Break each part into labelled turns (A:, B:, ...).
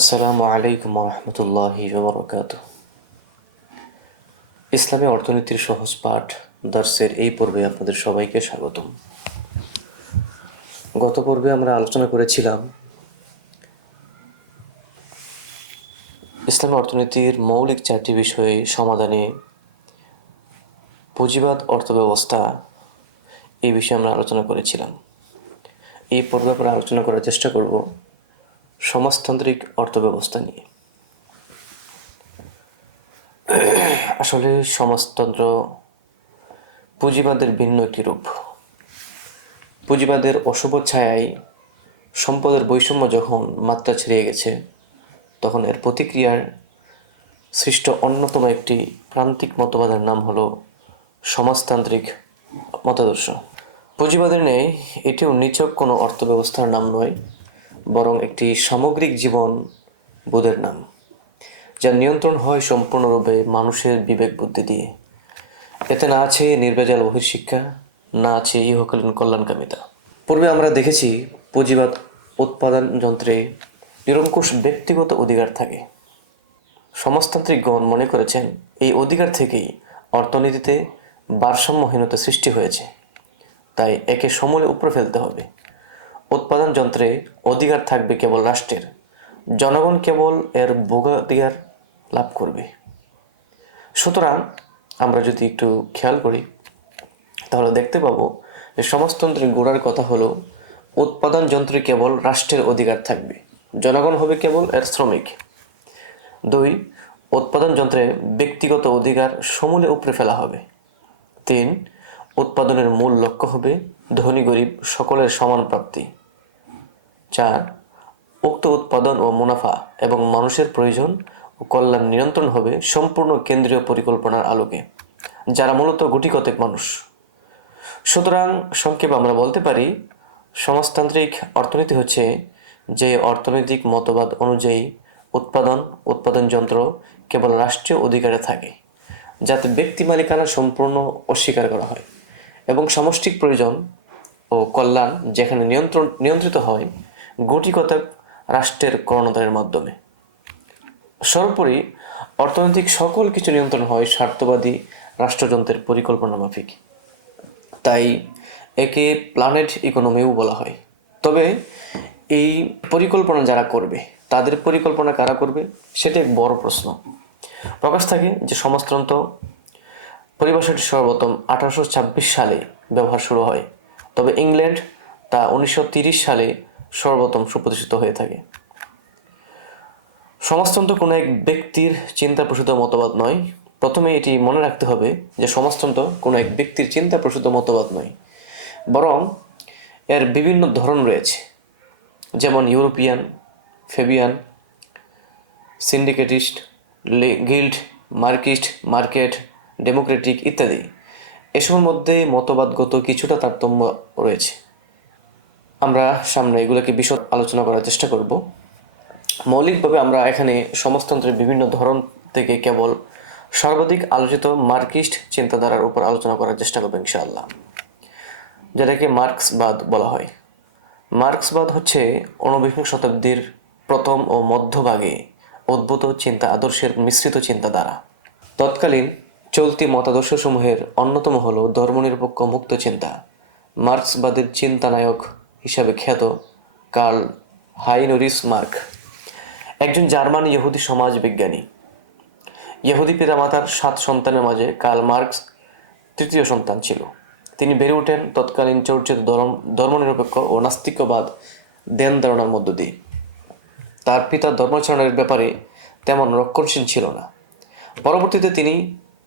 A: আসসালামু আলাইকুম রহমতুল্লাহি বরকাত ইসলামী অর্থনীতির সহজ পাঠ দর্শের এই পর্বে আপনাদের সবাইকে স্বাগতম। গত পর্বে আমরা আলোচনা করেছিলাম ইসলামী অর্থনীতির মৌলিক চারটি বিষয়ে সমাধানে পুঁজিবাদ, অর্থব্যবস্থা এই বিষয়ে আমরা আলোচনা করেছিলাম। এই পর্বে আমরা আলোচনা করার চেষ্টা করব। সমাজতান্ত্রিক অর্থব্যবস্থা নিয়ে। আসলে সমাজতন্ত্র পুঁজিবাদের ভিন্ন একটি রূপ। পুঁজিবাদের অশুভ ছায়ায় সম্পদের বৈষম্য যখন মাত্রা ছাড়িয়ে গেছে, তখন এর প্রতিক্রিয়ার সৃষ্ট অন্যতম একটি প্রান্তিক মতবাদের নাম হলো সমাজতান্ত্রিক মতাদর্শ। পুঁজিবাদের ন্যায় এটিও নিচক কোনো অর্থব্যবস্থার নাম নয় বরং একটি সামগ্রিক জীবন বোধের নাম, যা নিয়ন্ত্রণ হয় সম্পূর্ণরূপে মানুষের বিবেক বুদ্ধি দিয়ে। এতে না আছে নির্ভেজাল বহির্শিক্ষা না আছে ইহকালীন কল্যাণকামিতা। পূর্বে আমরা দেখেছি পুঁজিবাদ উৎপাদন যন্ত্রে নিরঙ্কুশ ব্যক্তিগত অধিকার থাকে। সমাজতান্ত্রিকগণ মনে করেছেন এই অধিকার থেকেই অর্থনীতিতে ভারসাম্যহীনতা সৃষ্টি হয়েছে। তাই একে সমূলে উপরে ফেলতে হবে। উৎপাদন যন্ত্রে অধিকার থাকবে কেবল রাষ্ট্রের। জনগণ কেবল এর ভোগাধিকার লাভ করবে। সুতরাং আমরা যদি একটু খেয়াল করি, তাহলে দেখতে পাবো যে সমাজতন্ত্রের গোড়ার কথা হলো, উৎপাদন যন্ত্রে কেবল রাষ্ট্রের অধিকার থাকবে। জনগণ হবে কেবল এর শ্রমিক। দুই, উৎপাদন যন্ত্রে ব্যক্তিগত অধিকার সমূলে উপরে ফেলা হবে। তিন, উৎপাদনের মূল লক্ষ্য হবে ধনী গরিব সকলের সমান প্রাপ্তি। চার, উক্ত উৎপাদন ও মুনাফা এবং মানুষের প্রয়োজন ও কল্যাণ নিয়ন্ত্রণ হবে সম্পূর্ণ কেন্দ্রীয় পরিকল্পনার আলোকে, যারা মূলত গুটি কতেক মানুষ। সুতরাং সংক্ষেপে আমরা বলতে পারি, সমাজতান্ত্রিক অর্থনীতি হচ্ছে যে অর্থনৈতিক মতবাদ অনুযায়ী উৎপাদন উৎপাদন যন্ত্র কেবল রাষ্ট্রীয় অধিকারে থাকে, যাতে ব্যক্তি মালিকানা সম্পূর্ণ অস্বীকার করা হয় এবং সমষ্টিক প্রয়োজন ও কল্যাণ যেখানে নিয়ন্ত্রণ, নিয়ন্ত্রিত হয় গুটিকতক রাষ্ট্রের কর্ণধারের মাধ্যমে। সর্বোপরি অর্থনৈতিক সকল কিছু নিয়ন্ত্রণ হয় স্বার্থবাদী রাষ্ট্রযন্ত্রের পরিকল্পনা মাফিক। তাই একে প্ল্যানেট ইকোনমিও বলা হয়। তবে এই পরিকল্পনা যারা করবে, তাদের পরিকল্পনা কারা করবে, সেটা এক বড় প্রশ্ন। প্রকাশ থাকে যে সমাজতন্ত্র পরিভাষাটি সর্বপ্রথম আঠারোশো ছাব্বিশ সালে ব্যবহার শুরু হয়। তবে ইংল্যান্ড তা উনিশশো সালে সর্বপ্রথম সুপ্রতিষ্ঠিত হয়ে থাকে। সমাজতন্ত্র কোনো এক ব্যক্তির চিন্তা প্রসূত মতবাদ নয়। প্রথমে এটি মনে রাখতে হবে যে সমাজতন্ত্র কোনো এক ব্যক্তির চিন্তা প্রসূত মতবাদ নয়, বরং এর বিভিন্ন ধরন রয়েছে। যেমন European, Fabian, syndicalist guild, Marxist, market, democratic ইত্যাদি। এসবের মধ্যে মতবাদগত কিছুটা তারতম্য রয়েছে। আমরা সামনে এগুলোকে বিশদ আলোচনা করার চেষ্টা করব। মৌলিকভাবে আমরা এখানে সমাজতন্ত্রের বিভিন্ন ধরন থেকে কেবল সর্বাধিক আলোচিত মার্কিস্ট চিন্তাধারার উপর আলোচনা করার চেষ্টা করব ইনশাআল্লাহ। যেটাকে মার্কসবাদ বলা হয়। মার্কসবাদ হচ্ছে ঊনবিংশ শতাব্দীর প্রথম ও মধ্যভাগে উদ্ভূত চিন্তা আদর্শের মিশ্রিত চিন্তাধারা। তৎকালীন চলতি মতাদর্শসমূহের অন্যতম হল ধর্মনিরপেক্ষ মুক্ত চিন্তা। মার্কসবাদের চিন্তানায়ক হিসাবে খ্যাত কার্ল হাইনরিস মার্ক, একজন জার্মান ইহুদি সমাজ বিজ্ঞানী ইহুদি পিতামাতার সাত সন্তানের মাঝে কার্ল মার্কস তৃতীয় সন্তান ছিল। তিনি বেড়ে ওঠেন তৎকালীন চর্চিত ধর্ম, ধর্মনিরপেক্ষ ও নাস্তিক্যবাদ দেন ধারণার মধ্য দিয়ে। তার পিতা ধর্মাচরণের ব্যাপারে তেমন রক্ষণশীল ছিল না। পরবর্তীতে তিনি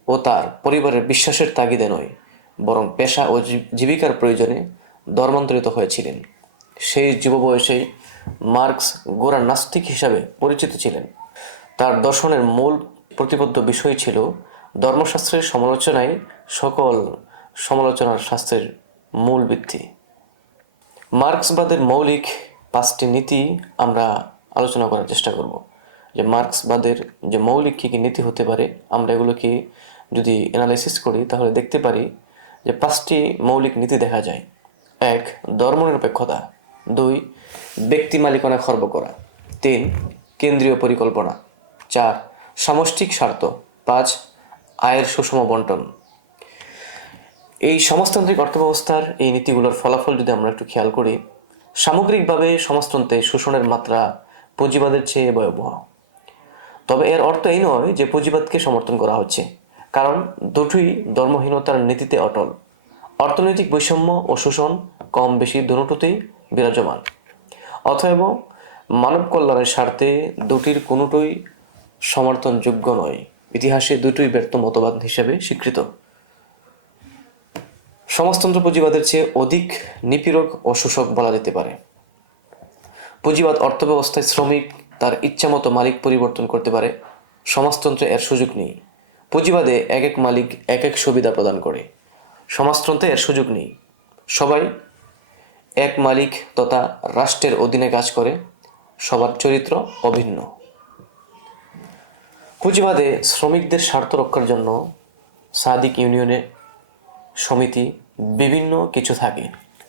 A: ও তার পরিবারের বিশ্বাসের তাগিদে নয়, বরং পেশা ও জীবিকার প্রয়োজনে ধর্মান্তরিত হয়েছিলেন। সেই যুব বয়সেই মার্কস গোড়া নাস্তিক হিসাবে পরিচিত ছিলেন। তার দর্শনের মূল প্রতিবদ্ধ বিষয় ছিল ধর্মশাস্ত্রের সমালোচনায় সকল সমালোচনার শাস্ত্রের মূল ভিত্তি। মার্কসবাদের মৌলিক পাঁচটি নীতি আমরা আলোচনা করার চেষ্টা করব। যে মার্কসবাদের যে মৌলিক কী কী নীতি হতে পারে, আমরা এগুলোকে যদি অ্যানালাইসিস করি, তাহলে দেখতে পারি যে পাঁচটি মৌলিক নীতি দেখা যায়। এক, ধর্মনিরপেক্ষতা। দুই, ব্যক্তি মালিকানা খর্ব করা। তিন, কেন্দ্রীয় পরিকল্পনা। চার, সামষ্টিক স্বার্থ। পাঁচ, আয়ের সুষম বন্টন। এই সমাজতান্ত্রিক অর্থব্যবস্থার এই নীতিগুলোর ফলাফল যদি আমরা একটু খেয়াল করি, সামগ্রিকভাবে সমাজতন্ত্রে শোষণের মাত্রা পুঁজিবাদের চেয়ে ভয়াবহ। তবে এর অর্থ এই নয় যে পুঁজিবাদকে সমর্থন করা হচ্ছে, কারণ দুটোই ধর্মহীনতার নীতিতে অটল। অর্থনৈতিক বৈষম্য ও শোষণ কম বেশি দুটোতেই বিরাজমান। অতএব মানব কল্যাণের স্বার্থে দুটির কোনোটোই সমর্থনযোগ্য নয়। ইতিহাসে দুটোই ব্যর্থ মতবাদ হিসেবে স্বীকৃত। সমাজতন্ত্র পুঁজিবাদের চেয়ে অধিক নিপীড়ক ও শোষক বলা যেতে পারে। পুঁজিবাদ অর্থব্যবস্থায় শ্রমিক তার ইচ্ছামতো মালিক পরিবর্তন করতে পারে। সমাজতন্ত্রে এর সুযোগ নেই। পুঁজিবাদে এক এক মালিক এক এক সুবিধা প্রদান করে। সমাজতন্ত্রে এর সুযোগ নেই। সবাই এক মালিক তথা রাষ্ট্রের অধীনে কাজ করে, সবার চরিত্র অভিন্ন। পুঁজিবাদে শ্রমিকদের স্বার্থ রক্ষার জন্য সাদিক ইউনিয়নে সমিতি বিভিন্ন কিছু থাকে।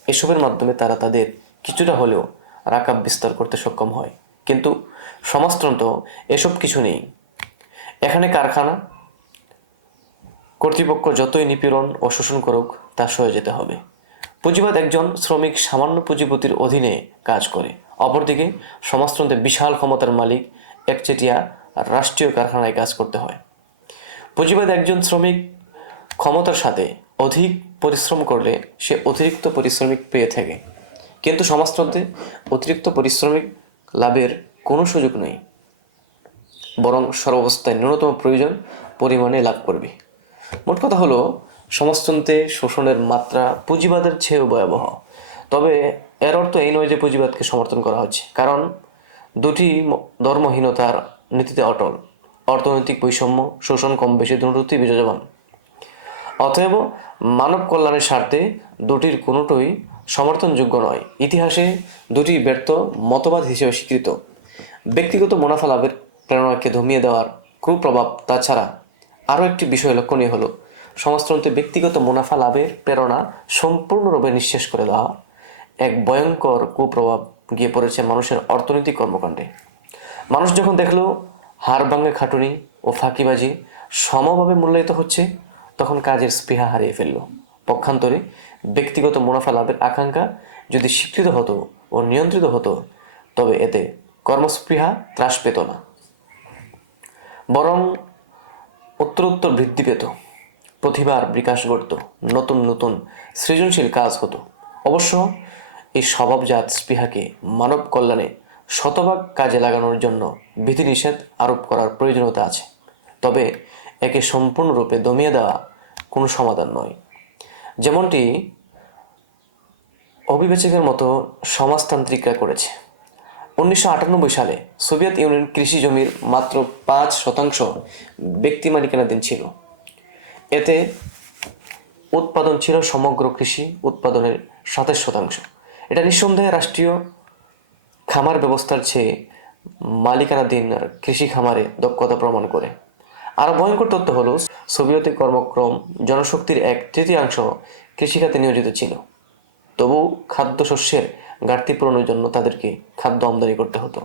A: এসবের মাধ্যমে তারা তাদের কিছুটা হলেও রাকাব বিস্তার করতে সক্ষম হয়। কিন্তু সমাজতন্ত্র এসব কিছু নেই। এখানে কারখানা, কর্তৃপক্ষ যতই নিপীড়ন ও শোষণ করুক, তা সয়ে যেতে হবে। পুঁজিবাদ একজন শ্রমিক সামান্য পুঁজিপতির অধীনে কাজ করে। অপরদিকে, সমাজতন্ত্রে বিশাল ক্ষমতার মালিক একচেটিয়া রাষ্ট্রীয় কারখানায় কাজ করতে হয়। পুঁজিবাদ একজন শ্রমিক ক্ষমতার সাথে অধিক পরিশ্রম করলে সে অতিরিক্ত পরিশ্রমিক পেয়ে থাকে। কিন্তু সমাজতন্ত্রে অতিরিক্ত পরিশ্রমিক লাভের কোনো সুযোগ নেই, বরং সর্বাবস্থায় ন্যূনতম প্রয়োজন পরিমাণে লাভ করবে। মোট কথা হলো সমাজতন্ত্রে শোষণের মাত্রা পুঁজিবাদের চেয়েও ভয়াবহ। তবে এর অর্থ এই নয় যে পুঁজিবাদকে সমর্থন করা হচ্ছে, কারণ দুটি ধর্মহীনতার নীতিতে অটল। অর্থনৈতিক বৈষম্য, শোষণ কম বেশি দুটোতেই বিরাজমান। অতএব মানব কল্যাণের স্বার্থে দুটির কোনোটোই সমর্থনযোগ্য নয়। ইতিহাসে দুটি ব্যর্থ মতবাদ হিসেবে স্বীকৃত। ব্যক্তিগত মুনাফা লাভের প্রেরণাকে ধমিয়ে দেওয়ার কুপ্রভাব তাছাড়া আরও একটি বিষয় লক্ষণীয় হলো সমাজতন্ত্রে ব্যক্তিগত মুনাফা লাভের প্রেরণা সম্পূর্ণরূপে নিঃশেষ করে দেওয়া এক ভয়ঙ্কর কুপ্রভাব গিয়ে পড়েছে মানুষের অর্থনৈতিক কর্মকাণ্ডে। মানুষ যখন দেখল হাড় ভাঙে খাটুনি ও ফাঁকিবাজি সমভাবে মূল্যায়িত হচ্ছে, তখন কাজের স্পৃহা হারিয়ে ফেলল। পক্ষান্তরে ব্যক্তিগত মুনাফা লাভের আকাঙ্ক্ষা যদি স্বীকৃত হতো ও নিয়ন্ত্রিত হতো, তবে এতে কর্মস্পৃহা ত্রাস পেত না। বরং উত্তরোত্তর বৃদ্ধি পেত। প্রতিভার বিকাশ ঘটত, নতুন নতুন সৃজনশীল কাজ হতো। অবশ্য এই স্বভাবজাত স্পৃহাকে মানব কল্যাণে শতভাগ কাজে লাগানোর জন্য বিধিনিষেধ আরোপ করার প্রয়োজনীয়তা আছে। তবে একে সম্পূর্ণরূপে দমিয়ে দেওয়া কোনো সমাধান নয়। যেমনটি অবিবেচকের মতো সমাজতান্ত্রিকরা করেছে। উনিশশো আটানব্বই সালে সোভিয়েত ইউনিয়ন কৃষি জমির মাত্র পাঁচ শতাংশ ব্যক্তি মালিকানাধীন ছিল। এতে উৎপাদন ছিল সমগ্র কৃষি উৎপাদনের সাতাশ শতাংশ। এটা নিঃসন্দেহে রাষ্ট্রীয় খামার ব্যবস্থার চেয়ে মালিকানাধীন কৃষি খামারে দক্ষতা প্রমাণ করে। আরও ভয়ঙ্কর তথ্য হলো, সোভিয়েত কর্মক্রম জনশক্তির এক তৃতীয়াংশ কৃষিখাতে নিয়োজিত ছিল। তবু খাদ্যশস্যের ঘাটতি পূরণের জন্য তাদেরকে খাদ্য আমদানি করতে হতো।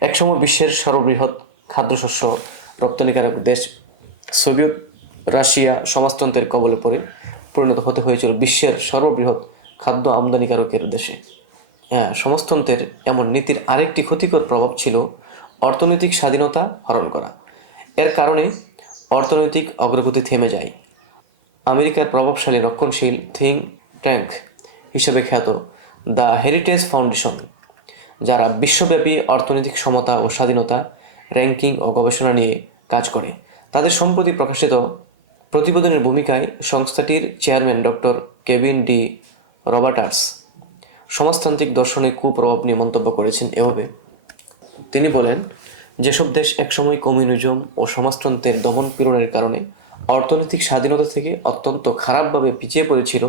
A: একসময় বিশ্বের সর্ববৃহৎ খাদ্যশস্য রপ্তানিকারক দেশ সোভিয়েত রাশিয়া সমাজতন্ত্রের কবলে পড়ে পরিণত হতে হয়েছিল বিশ্বের সর্ববৃহৎ খাদ্য আমদানিকারকের দেশে। হ্যাঁ সমাজতন্ত্রের এমন নীতির আরেকটি ক্ষতিকর প্রভাব ছিল অর্থনৈতিক স্বাধীনতা হরণ করা। এর কারণে অর্থনৈতিক অগ্রগতি থেমে যায়। আমেরিকার প্রভাবশালী রক্ষণশীল থিঙ্ক ট্যাঙ্ক হিসেবে খ্যাত দ্য হেরিটেজ ফাউন্ডেশন, যারা বিশ্বব্যাপী অর্থনৈতিক সমতা ও স্বাধীনতা র্যাঙ্কিং ও গবেষণা নিয়ে কাজ করে, তাদের সম্প্রতি প্রকাশিত প্রতিবেদনের ভূমিকায় সংস্থাটির chairman doctor Kevin D Roberts সমাজতান্ত্রিক দর্শনে কুপ্রভাব নিয়ে মন্তব্য করেছেন এভাবে। তিনি বলেন, যেসব দেশ একসময় কমিউনিজম ও সমাজতন্ত্রের দমন পীড়নের কারণে অর্থনৈতিক স্বাধীনতা থেকে অত্যন্ত খারাপভাবে পিছিয়ে পড়েছিল,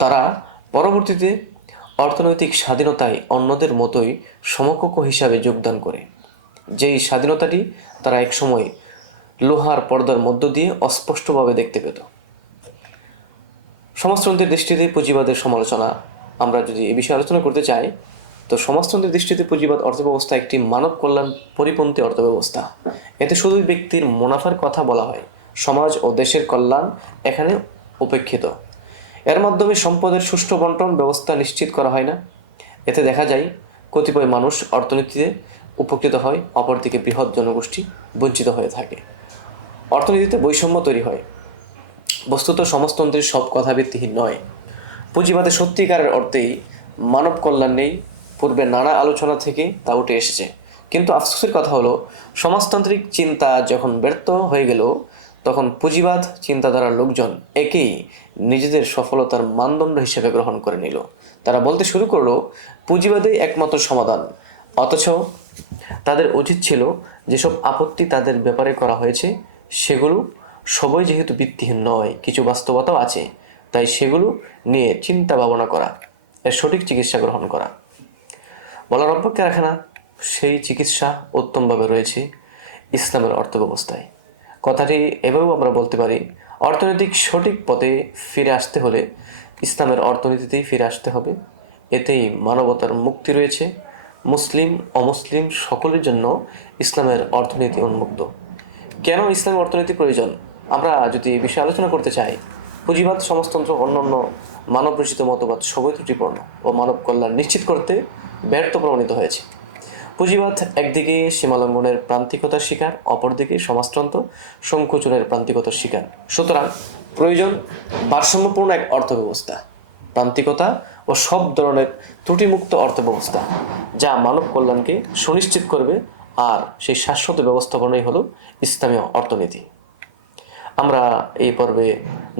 A: তারা পরবর্তীতে অর্থনৈতিক স্বাধীনতায় অন্যদের মতোই সমকক্ষ হিসাবে যোগদান করে। যেই স্বাধীনতাটি তারা একসময় লোহার পর্দার মধ্য দিয়ে অস্পষ্টভাবে দেখতে পেত। সমাজতন্ত্রের দৃষ্টিতে পুঁজিবাদের সমালোচনা, আমরা যদি এ বিষয়ে আলোচনা করতে চাই, তো সমাজতন্ত্রের দৃষ্টিতে পুঁজিবাদ অর্থব্যবস্থা একটি মানব কল্যাণ পরিপন্থী অর্থব্যবস্থা। এতে শুধু ব্যক্তির মুনাফার কথা বলা হয়, সমাজ ও দেশের কল্যাণ এখানে উপেক্ষিত। এর মাধ্যমে সম্পদের সুষ্ঠু বন্টন ব্যবস্থা নিশ্চিত করা হয় না। এতে দেখা যায়, কতিপয় মানুষ অর্থনীতিতে উপকৃত হয়, অপরদিকে বৃহৎ জনগোষ্ঠী বঞ্চিত হয়ে থাকে। অর্থনীতিতে বৈষম্য তৈরি হয়। বস্তুত সমাজতন্ত্রের সব কথা ভিত্তিহীন নয়। পুঁজিবাদে সত্যিকারের অর্থেই মানব কল্যাণ নেই। পূর্বে নানা আলোচনা থেকে তা উঠে এসেছে। কিন্তু আফসোসের কথা হলো, সমাজতান্ত্রিক চিন্তা যখন ব্যর্থ হয়ে গেল, তখন পুঁজিবাদ চিন্তাধারার লোকজন একেই নিজেদের সফলতার মানদণ্ড হিসেবে গ্রহণ করে নিল। তারা বলতে শুরু করল, পুঁজিবাদই একমাত্র সমাধান। অথচ তাদের উচিত ছিল যেসব আপত্তি তাদের ব্যাপারে করা হয়েছে সেগুলো সবই যেহেতু ভিত্তিহীন নয়, কিছু বাস্তবতাও আছে, তাই সেগুলো নিয়ে চিন্তা ভাবনা করা, এর সঠিক চিকিৎসা গ্রহণ করা। বলার অপেক্ষা রাখে না, সেই চিকিৎসা উত্তমভাবে রয়েছে ইসলামের অর্থব্যবস্থায়। কথাটি এভাবেও আমরা বলতে পারি, অর্থনৈতিক সঠিক পথে ফিরে আসতে হলে ইসলামের অর্থনীতিতেই ফিরে আসতে হবে। এতেই মানবতার মুক্তি রয়েছে। মুসলিম, অমুসলিম সকলের জন্য ইসলামের অর্থনীতি উন্মুক্ত। কেন ইসলামী অর্থনীতি প্রয়োজন? আমরা যদি এই বিষয়ে আলোচনা করতে চাই, পুঁজিবাদ, সমাজতন্ত্র, অন্যান্য মানব রচিত মতবাদ সবই ত্রুটিপূর্ণ ও মানব কল্যাণ নিশ্চিত করতে ব্যর্থ প্রমাণিত হয়েছে। পুঁজিবাদ একদিকে সীমালঙ্ঘনের প্রান্তিকতার শিকার, অপরদিকে সমাজতন্ত্র সংকোচনের প্রান্তিকতার শিকার। সুতরাং প্রয়োজন ভারসাম্যপূর্ণ এক অর্থব্যবস্থা, প্রান্তিকতা ও সব ধরনের ত্রুটিমুক্ত অর্থব্যবস্থা, যা মানব কল্যাণকে সুনিশ্চিত করবে আর সেই শাশ্বত ব্যবস্থাপনাই হলো ইসলামীয় অর্থনীতি আমরা এই পর্বে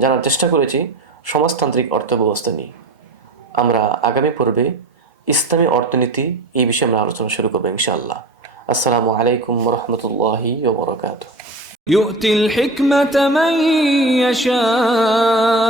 A: জানার চেষ্টা করেছি সমাজতান্ত্রিক অর্থব্যবস্থা নিয়ে আমরা আগামী পর্বে ইসলামী অর্থনীতি এই বিষয়ে আমরা আলোচনা শুরু করবো ইনশাআল্লাহ আসসালামু আলাইকুম রহমতুল্লাহি ওবরাকাত
B: يؤتي الحكمة من يشاء